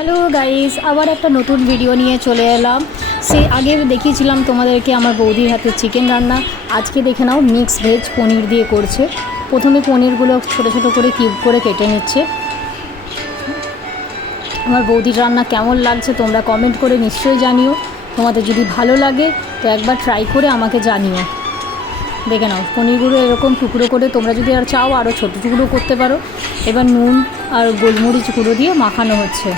Hello guys, আবার একটা নতুন ভিডিও নিয়ে চলে এলাম। আগে দেখিয়েছিলাম তোমাদেরকে আমার বৌদির হাতে চিকেন রান্না। আজকে দেখে নাও মিক্স ভেজ পনির দিয়ে করছে। প্রথমে পনিরগুলো ছোট ছোট করে কিউব করে কেটে নিচ্ছে। আমার বৌদির রান্না কেমন লাগছে তোমরা কমেন্ট করে নিশ্চয়ই জানিও। তোমাদের যদি ভালো লাগে তো একবার ট্রাই করে আমাকে জানিও। দেখে নাও পনিরগুলো এরকম টুকরো করে, তোমরা যদি আর চাও আরও ছোটো টুকরো করতে পারো। এবার নুন আর গোলমরিচ গুঁড়ো দিয়ে মাখানো হচ্ছে।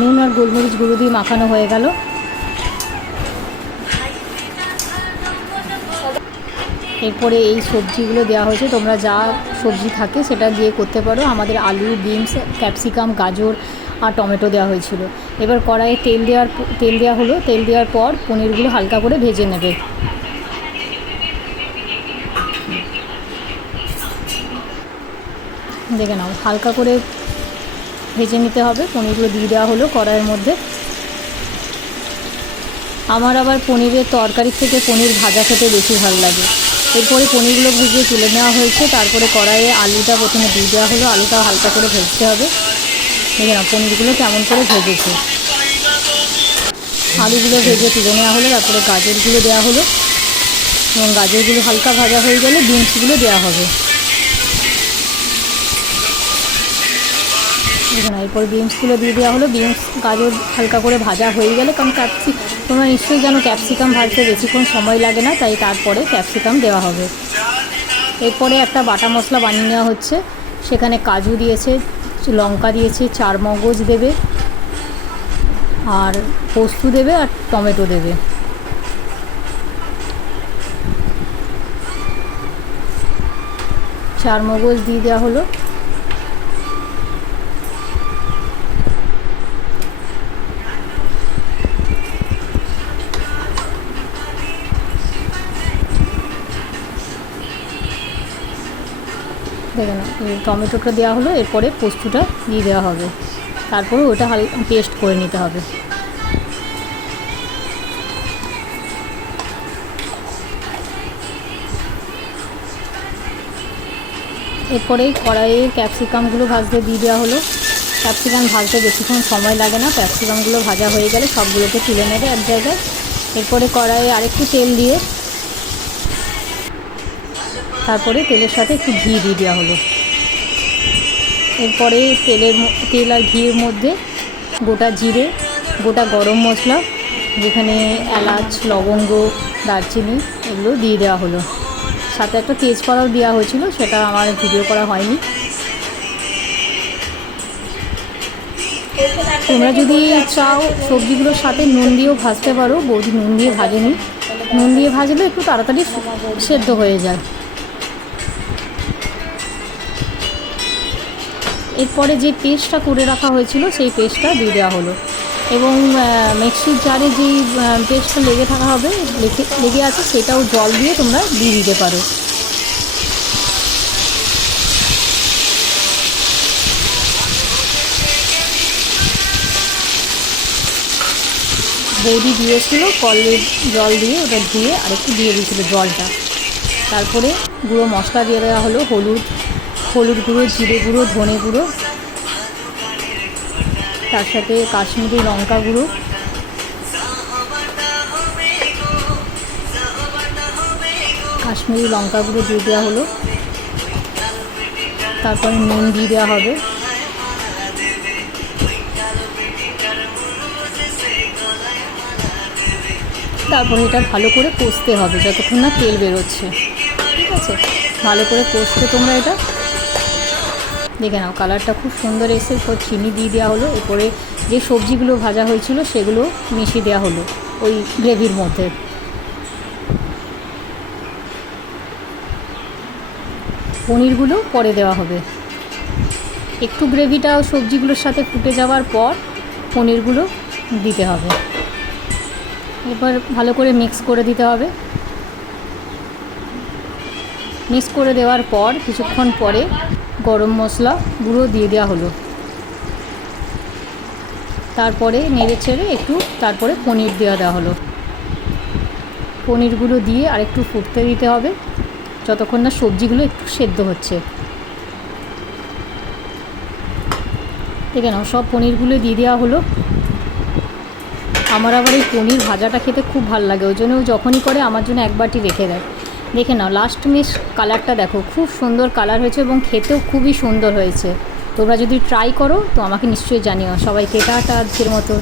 নুন আর গোলমরিচ গুঁড়ো দিয়ে মাখানো হয়ে গেল। এরপরে এই সবজিগুলো দেওয়া হয়েছে, তোমরা যা সবজি থাকে সেটা দিয়ে করতে পারো। আমাদের আলু, বিনস, ক্যাপসিকাম, গাজর আর টমেটো দেওয়া হয়েছিল। এবার কড়াইয়ে তেল দেওয়া হলো। তেল দেওয়ার পর পনিরগুলো হালকা করে ভেজে নেবে। দেখে নাও হালকা করে ভেজে নিতে হবে। পনিরগুলো দিয়ে দেওয়া হলো কড়াইয়ের মধ্যে। আমার আবার পনিরের তরকারির থেকে পনির ভাজা খেতে বেশি ভালো লাগে। এরপরে পনিরগুলো ভেজে তুলে নেওয়া হয়েছে। তারপরে কড়াইয়ে আলুটা প্রথমে দিয়ে দেওয়া হলো। আলুটা হালকা করে ভেজতে হবে। দেখে নাও পনিরগুলো কেমন করে ভেজেছে। আলুগুলো ভেজে তুলে নেওয়া হলো। তারপরে গাজরগুলো দেওয়া হলো এবং গাজরগুলো হালকা ভাজা হয়ে গেলে বিনসগুলো দেওয়া হবে। দেখুন এরপর বিনসগুলো দিয়ে দেওয়া হলো। বিনস গাজর হালকা করে ভাজা হয়ে গেলে, কারণ তোমরা নিশ্চয়ই জানো ক্যাপসিকাম ভাজতে বেশিক্ষণ সময় লাগে না, তাই তারপরে ক্যাপসিকাম দেওয়া হবে। এরপরে একটা বাটা মশলা বানিয়ে নেওয়া হচ্ছে। সেখানে কাজু দিয়েছে, লঙ্কা দিয়েছে, চারমগজ দেবে আর পোস্ত দেবে আর টমেটো দেবে। চারমগজ দিয়ে দেওয়া হলো। দেখে না টমেটোটা দেওয়া হলো। এরপরে পোস্তটা দিয়ে দেওয়া হবে। তারপরে ওটা পেস্ট করে নিতে হবে। এরপরে কড়াইয়ে ক্যাপসিকামগুলো ভাজতে দিয়ে দেওয়া হলো। ক্যাপসিকাম ভাজতে বেশিক্ষণ সময় লাগে না। ক্যাপসিকামগুলো ভাজা হয়ে গেলে সবগুলোকে তুলে নেবে এক জায়গায়। এরপরে কড়াইয়ে আরেকটু তেল দিয়ে, তারপরে তেলের সাথে একটু ঘি দিয়ে দেওয়া হলো। এরপরে তেল আর ঘিয়ের মধ্যে গোটা জিরে, গোটা গরম মশলা, যেখানে এলাচ, লবঙ্গ, দারচিনি এগুলো দিয়ে দেওয়া হলো। সাথে একটা তেজপাতাও দেওয়া হয়েছিল, সেটা আমার ভিডিও করা হয়নি। তোমরা যদি চাও সবজিগুলোর সাথে নুন দিয়েও ভাজতে পারো। বৌদি নুন দিয়ে ভাজেনি। নুন দিয়ে ভাজলে একটু তাড়াতাড়ি সেদ্ধ হয়ে যায়। এরপরে যে পেস্টটা করে রাখা হয়েছিল সেই পেস্টটা দিয়ে দেওয়া হলো এবং মিক্সির জারে যেই পেস্টটা লেগে আছে সেটাও জল দিয়ে তোমরা দিয়ে দিতে পারো। বৌদি দিয়েছিল কলের জল দিয়ে, ওটা ধুয়ে আরেকটু দিয়ে দিয়েছিলো জলটা। তারপরে গুঁড়ো মশলা দিয়ে দেওয়া হলো। হলুদ গুঁড়ো, জিরে গুঁড়ো, ধনে গুঁড়ো, তার সাথে কাশ্মীরি লঙ্কা গুঁড়ো, দিয়ে দেওয়া হলো। তারপরে নুন দিয়ে দেওয়া হবে। তারপরে এটা ভালো করে কষতে হবে যতক্ষণ না তেল বেরোচ্ছে। ঠিক আছে, ভালো করে কষতে তোমরা এটা। দেখে নাও কালারটা খুব সুন্দর এসে। এরপর চিনি দিয়ে দেওয়া হলো। এরপরে যে সবজিগুলো ভাজা হয়েছিল সেগুলো মিশিয়ে দেওয়া হলো ওই গ্রেভির মধ্যে। পনিরগুলো পরে দেওয়া হবে। একটু গ্রেভিটা সবজিগুলোর সাথে ফুটে যাওয়ার পর পনিরগুলো দিতে হবে। এবার ভালো করে মিক্স করে দিতে হবে। মিক্স করে দেওয়ার পর কিছুক্ষণ পরে গরম মশলা গুঁড়ো দিয়ে দেওয়া হলো। তারপরে নেড়ে ছেড়ে তারপরে পনির দেওয়া হলো। পনিরগুলো দিয়ে আরেকটু ফুটতে দিতে হবে। যতক্ষণ না সবজিগুলো একটু সেদ্ধ হচ্ছে। দেখে নাও সব পনিরগুলো দিয়ে দেওয়া হলো। আমার আবার এই পনির ভাজাটা খেতে খুব ভালো লাগে, ওই জন্য যখনই করে আমার জন্য এক বাটি রেখে দেয়। দেখে নাও লাস্ট মিস কালারটা দেখো, খুব সুন্দর কালার হয়েছে এবং খেতেও খুবই সুন্দর হয়েছে। তোমরা যদি ট্রাই করো তো আমাকে নিশ্চয়ই জানিও। সবাইকে টাটা আজকের মতো।